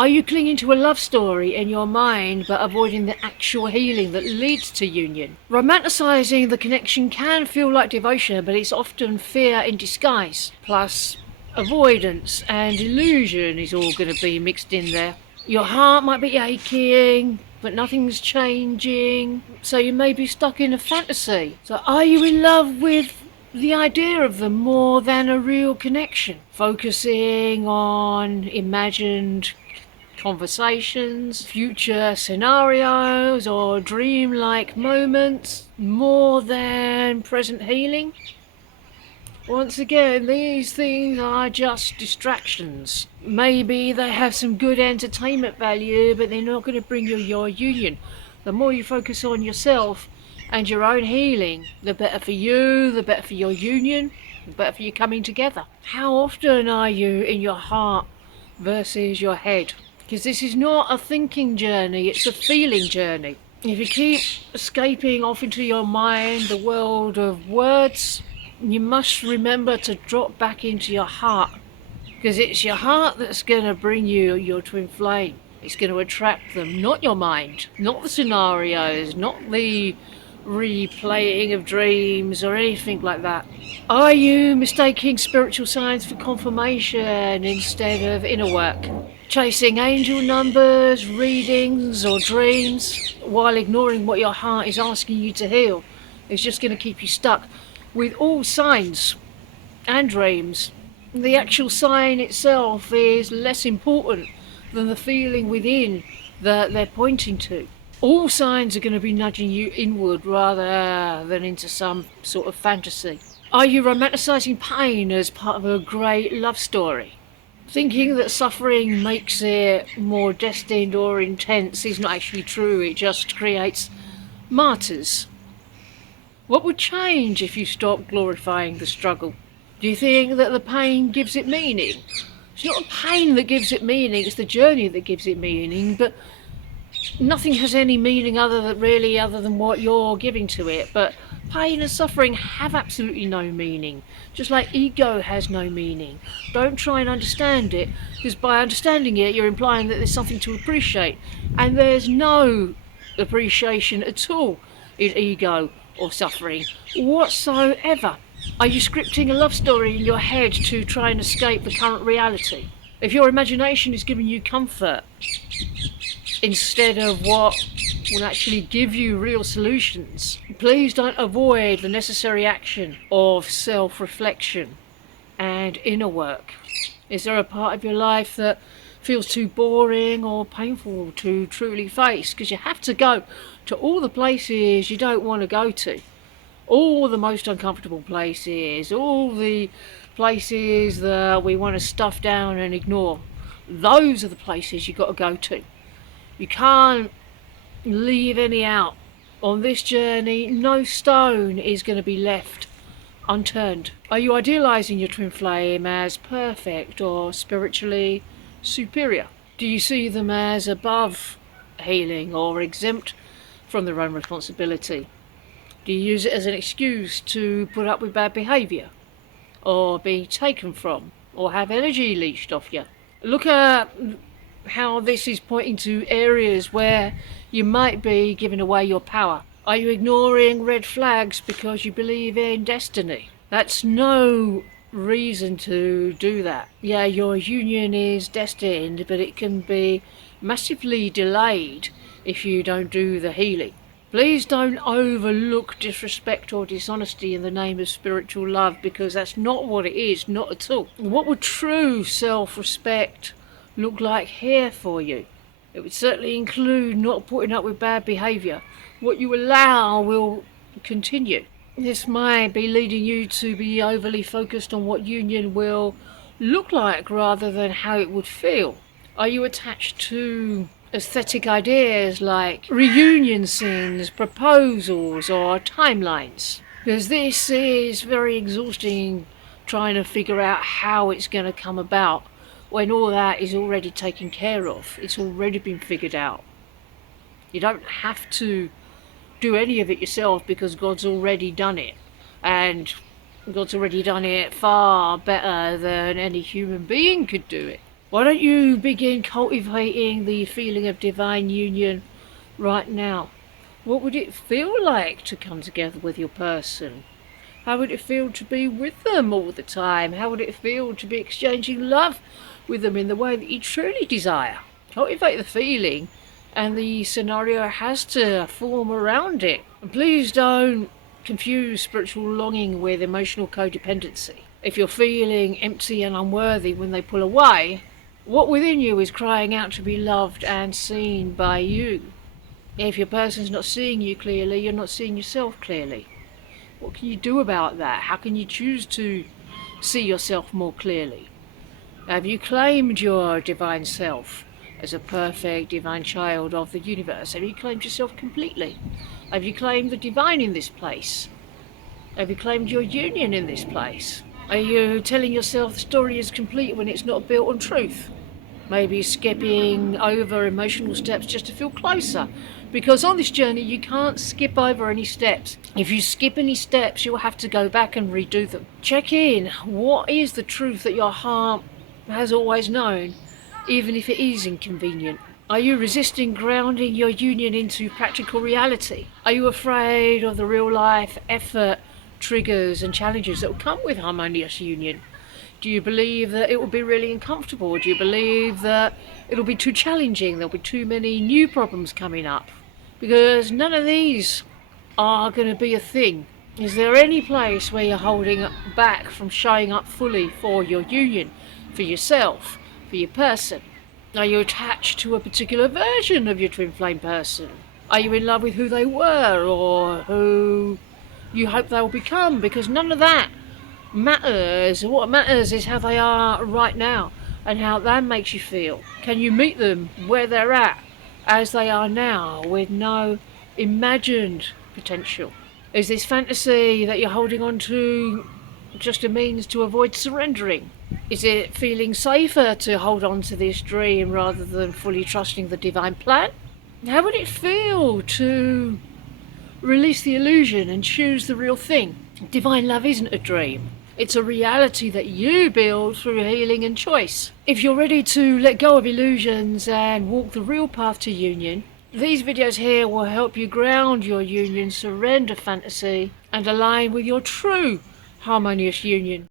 Are you clinging to a love story in your mind but avoiding the actual healing that leads to union? Romanticizing the connection can feel like devotion, but it's often fear in disguise. Plus, avoidance and illusion is all going to be mixed in there. Your heart might be aching, but nothing's changing, so you may be stuck in a fantasy. So are you in love with the idea of them more than a real connection? Focusing on imagined conversations, future scenarios, or dreamlike moments more than present healing? Once again, these things are just distractions. Maybe they have some good entertainment value, but they're not going to bring you your union. The more you focus on yourself and your own healing, the better for you, the better for your union, the better for you coming together. How often are you in your heart versus your head? Because this is not a thinking journey, it's a feeling journey. If you keep escaping off into your mind, the world of words, you must remember to drop back into your heart, because it's your heart that's going to bring you your twin flame. It's going to attract them, not your mind, not the scenarios, not the replaying of dreams or anything like that. Are you mistaking spiritual science for confirmation instead of inner work? Chasing angel numbers, readings or dreams while ignoring what your heart is asking you to heal is just going to keep you stuck with all signs and dreams. The actual sign itself is less important than the feeling within that they're pointing to. All signs are going to be nudging you inward rather than into some sort of fantasy. Are you romanticizing pain as part of a great love story? Thinking that suffering makes it more destined or intense is not actually true, it just creates martyrs. What would change if you stopped glorifying the struggle? Do you think that the pain gives it meaning? It's not the pain that gives it meaning, it's the journey that gives it meaning, but nothing has any meaning other than what you're giving to it. But pain and suffering have absolutely no meaning, just like ego has no meaning. Don't try and understand it, because by understanding it you're implying that there's something to appreciate, and there's no appreciation at all in ego or suffering whatsoever. Are you scripting a love story in your head to try and escape the current reality? If your imagination is giving you comfort instead of what will actually give you real solutions, please don't avoid the necessary action of self-reflection and inner work. Is there a part of your life that feels too boring or painful to truly face? Because you have to go to all the places you don't want to go to, all the most uncomfortable places, all the places that we want to stuff down and ignore. Those are the places you've got to go to. You can't leave any out. On this journey, no stone is going to be left unturned. Are you idealizing your twin flame as perfect or spiritually superior? Do you see them as above healing or exempt from their own responsibility? Do you use it as an excuse to put up with bad behaviour, or be taken from, or have energy leached off you? Look at how this is pointing to areas where you might be giving away your power. Are you ignoring red flags because you believe in destiny? That's no reason to do that. Yeah, your union is destined, but it can be massively delayed if you don't do the healing. Please don't overlook disrespect or dishonesty in the name of spiritual love, because that's not what it is, not at all. What would true self-respect look like here for you? It would certainly include not putting up with bad behaviour. What you allow will continue. This might be leading you to be overly focused on what union will look like rather than how it would feel. Are you attached to aesthetic ideas like reunion scenes, proposals or timelines? Because this is very exhausting, trying to figure out how it's going to come about when all that is already taken care of. It's already been figured out. You don't have to do any of it yourself, because God's already done it, and God's already done it far better than any human being could do it. Why don't you begin cultivating the feeling of divine union right now? What would it feel like to come together with your person? How would it feel to be with them all the time? How would it feel to be exchanging love with them in the way that you truly desire? Cultivate the feeling, and the scenario has to form around it. And please don't confuse spiritual longing with emotional codependency. If you're feeling empty and unworthy when they pull away, what within you is crying out to be loved and seen by you? If your person's not seeing you clearly, you're not seeing yourself clearly. What can you do about that? How can you choose to see yourself more clearly? Have you claimed your divine self as a perfect divine child of the universe? Have you claimed yourself completely? Have you claimed the divine in this place? Have you claimed your union in this place? Are you telling yourself the story is complete when it's not built on truth? Maybe skipping over emotional steps just to feel closer. Because on this journey, you can't skip over any steps. If you skip any steps, you'll have to go back and redo them. Check in. What is the truth that your heart has always known, even if it is inconvenient? Are you resisting grounding your union into practical reality? Are you afraid of the real life effort, triggers, and challenges that will come with harmonious union? Do you believe that it will be really uncomfortable? Do you believe that it'll be too challenging? There'll be too many new problems coming up? Because none of these are going to be a thing. Is there any place where you're holding back from showing up fully for your union, for yourself, for your person? Are you attached to a particular version of your twin flame person? Are you in love with who they were or who you hope they will become? Because none of that matters. What matters is how they are right now and how that makes you feel. Can you meet them where they're at, as they are now, with no imagined potential? Is this fantasy that you're holding on to just a means to avoid surrendering? Is it feeling safer to hold on to this dream rather than fully trusting the divine plan? How would it feel to release the illusion and choose the real thing? Divine love isn't a dream. It's a reality that you build through healing and choice. If you're ready to let go of illusions and walk the real path to union, these videos here will help you ground your union, surrender fantasy, and align with your true harmonious union.